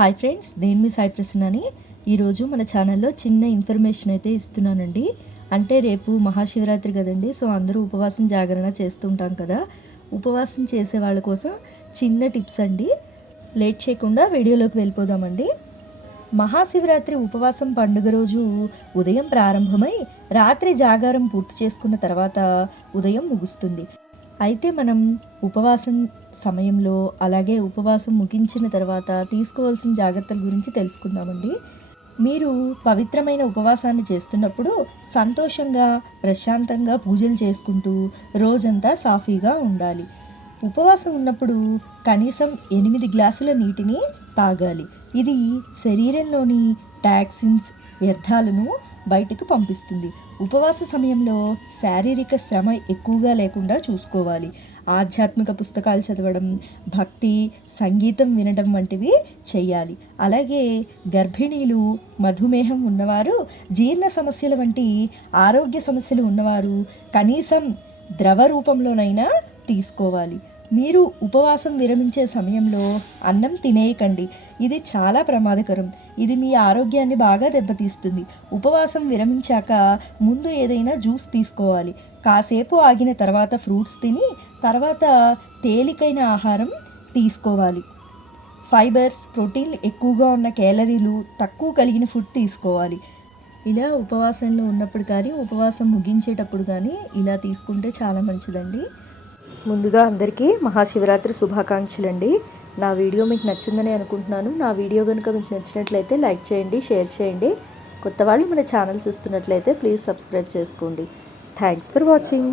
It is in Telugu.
హాయ్ ఫ్రెండ్స్, నేను మీ సాయి ప్రసన్నని. ఈరోజు మన ఛానల్లో చిన్న ఇన్ఫర్మేషన్ అయితే ఇస్తున్నానండి. అంటే రేపు మహాశివరాత్రి కదండి. సో అందరూ ఉపవాసం జాగరణ చేస్తుంటాం కదా. ఉపవాసం చేసే వాళ్ళ కోసం చిన్న టిప్స్ అండి. లేట్ చేయకుండా వీడియోలోకి వెళ్ళిపోదామండి. మహాశివరాత్రి ఉపవాసం పండుగ రోజు ఉదయం ప్రారంభమై రాత్రి జాగారం పూర్తి చేసుకున్న తర్వాత ఉదయం ముగుస్తుంది. అయితే మనం ఉపవాసం సమయంలో అలాగే ఉపవాసం ముగించిన తర్వాత తీసుకోవాల్సిన జాగ్రత్తల గురించి తెలుసుకుందామండి. మీరు పవిత్రమైన ఉపవాసాన్ని చేస్తున్నప్పుడు సంతోషంగా ప్రశాంతంగా పూజలు చేసుకుంటూ రోజంతా సాఫీగా ఉండాలి. ఉపవాసం ఉన్నప్పుడు కనీసం 8 గ్లాసుల నీటిని తాగాలి. ఇది శరీరంలోని టాక్సిన్స్ వ్యర్థాలను బయటకు పంపిస్తుంది. ఉపవాస సమయంలో శారీరక శ్రమ ఎక్కువగా లేకుండా చూసుకోవాలి. ఆధ్యాత్మిక పుస్తకాలు చదవడం, భక్తి సంగీతం వినడం వంటివి చేయాలి. అలాగే గర్భిణీలు, మధుమేహం ఉన్నవారు, జీర్ణ సమస్యల వంటి ఆరోగ్య సమస్యలు ఉన్నవారు కనీసం ద్రవ రూపంలోనైనా తీసుకోవాలి. మీరు ఉపవాసం విరమించే సమయంలో అన్నం తినేయకండి. ఇది చాలా ప్రమాదకరం. ఇది మీ ఆరోగ్యాన్ని బాగా దెబ్బతీస్తుంది. ఉపవాసం విరమించాక ముందు ఏదైనా జ్యూస్ తీసుకోవాలి. కాసేపు ఆగిన తర్వాత ఫ్రూట్స్ తిని తర్వాత తేలికైన ఆహారం తీసుకోవాలి. ఫైబర్స్, ప్రోటీన్ ఎక్కువగా ఉన్న క్యాలరీలు తక్కువ కలిగిన ఫుడ్ తీసుకోవాలి. ఇలా ఉపవాసంలో ఉన్నప్పుడు కానీ ఉపవాసం ముగించేటప్పుడు కానీ ఇలా తీసుకుంటే చాలా మంచిదండి. ముందుగా అందరికీ మహాశివరాత్రి శుభాకాంక్షలు అండి. నా వీడియో మీకు నచ్చిందని అనుకుంటున్నాను. నా వీడియో కనుక మీకు నచ్చినట్లయితే లైక్ చేయండి, షేర్ చేయండి. కొత్త వాళ్ళు మన ఛానల్ చూస్తున్నట్లయితే ప్లీజ్ సబ్స్క్రైబ్ చేసుకోండి. Thanks for watching.